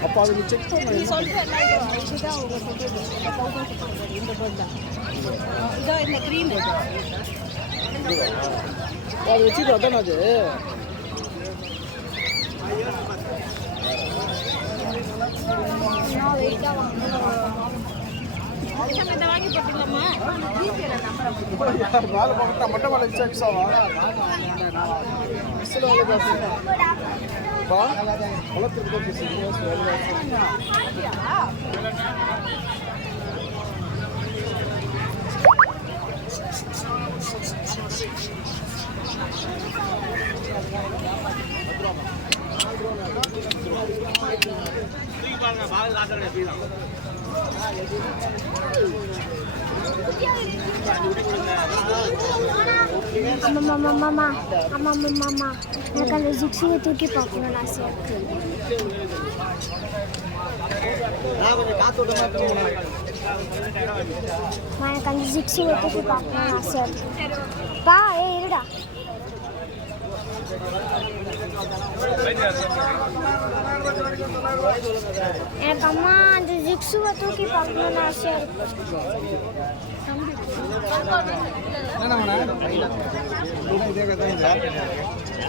அப்போ அதை செக் பண்ண இதுதான் அவங்க சொல்றது. இந்த பேர்ட் தான் இதான் இந்த க்ரீன் அது வச்சுட்டு அதானே அது வாங்கி போட்டுக்கலாமா? மேலே போட்டா மட்டும் மேலே செக்ஸ் ஆகும் குளத்துக்கு அம்மா எனக்கு அந்த ஜிக்ஸியை தூக்கி பார்க்கணும்னு ஆசையாக இருக்கு. எனக்கு அந்த ஜிக்ஸியை தூக்கி பார்க்கணும்னு ஆசையாக இருக்கு. பா இருடா எனக்கு அம்மா அந்த ஜிக்ஸுவை தூக்கி பார்க்கணும்னு ஆசையாக இருக்கு.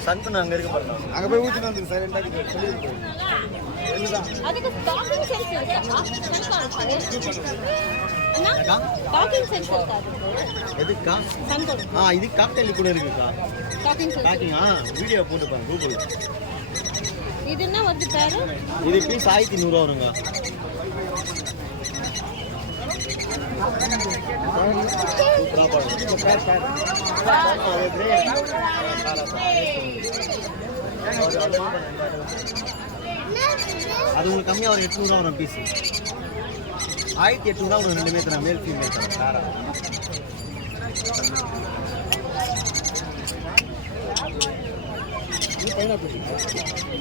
சந்தன அங்கே இருக்க பாருங்க அங்கே போய் ஊற்றிட்டு வந்து சைலண்டாக சொல்லிட்டு எதுக்கா இது காக்டெயில் கூட இருக்குக்கா பேக்கிங் வீடியோ போட்டு பாருங்க கூகுள் இது என்ன வந்து பேரு இது பீஸ் 1100 வருங்க அது உங்களுக்கு கம்மியாக ஒரு 800 வரும் பீஸ் 1800 ஒரு 2 மேத்தன மேல் ஃபீமேல் தரேன்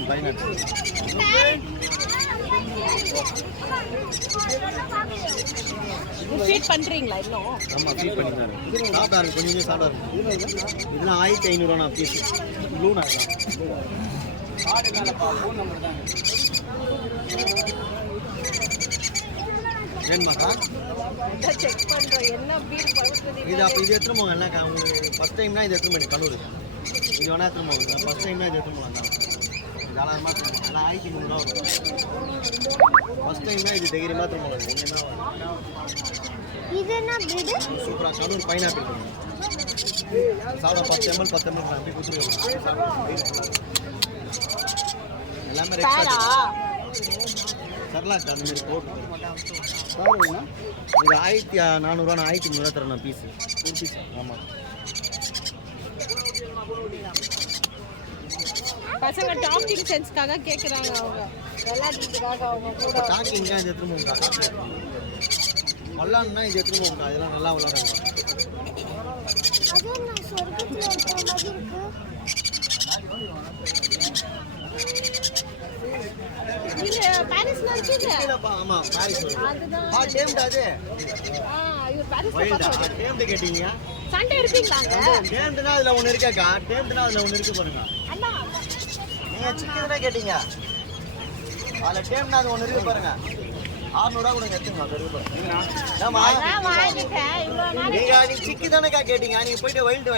பைனாப்பிள் ஃபீட் பண்றீங்களா இன்னும்? ஆமா ஃபீட் பண்ணிட்டாரு சாப்பிட்டா இருக்கு கொஞ்சம் சாப்பிட்டா இருக்கு இதெல்லாம் 1500 நான் பீஸ் ப்ளூ நான் கார்டு மேலப்பா ஃபோன் நம்பர் தான் வேணுமாக்கா செக் பண்றோம் என்ன பீட் பழுத்துது இது அப்போ இது எடுத்துட்டு போங்க என்ன உங்களுக்கு ஃபர்ஸ்ட் டைம்னா இது எடுத்துட்டு போய் கல்லூரி இது வேணா எடுத்துட்டு போங்க ஃபர்ஸ்ட் டைம்னா இது எடுத்துட்டு போகலாம் இது 1000 எடுத்துட்டு போகலாம் 1300 வரும் ஃபர்ஸ்ட் டைம்னா இது தைரியமாக எடுத்துட்டு போகலாம் இது என்ன பிரீடு சூப்பராக கல்லூர் பைனாப்பிள் சாப்பிட 10 ml 10 ml அப்படி கொடுத்துருவோம் எல்லாமே சரலாக்கா அந்த மாதிரி போட்டு இது 1400 1300 தரணும் பீஸ் ஒரு பீஸ் ஆமாம் பசங்க டாக்கிங் சென்ஸ்க்காக கேட்குறாங்க அவங்க விளையாடுறதுக்காக அவங்க கூட டாக்கிங் இது எடுத்துட்டு போங்க விளாட்னா இது எடுத்துட்டு போங்க இதெல்லாம் நல்லா விளாடுறாங்க அது நான் சொர்க்கத்தில் இருக்கிற மாதிரி இருக்கு. நீங்க பாரிஸ்ல இருக்கீங்க? ஆமா பாரிஸ் அதுதான் டேம்டா அது இவர் பாரிஸ்ல வைல்டா டேம்ட கேட்டிங்க சண்டே இருப்பீங்களாங்க? டேம்டனா அதுல ஒன்னு இருக்காக்கா டேம்டனா அதுல ஒன்னு இருக்கு பாருங்க அண்ணா நீங்க சிக்கன் கேட்டீங்க அதுல டேம்னா அது ஒன்னு இருக்கு பாருங்க 600 கூட எடுத்துங்க அது இருக்கு பாருங்க ஆமா நான் வாங்கிட்டேன் இவ்வளவு நாள் நீங்க சிக்கன் தானேக்கா கேட்டீங்க நீங்க போய்ட்டு வைல்ட்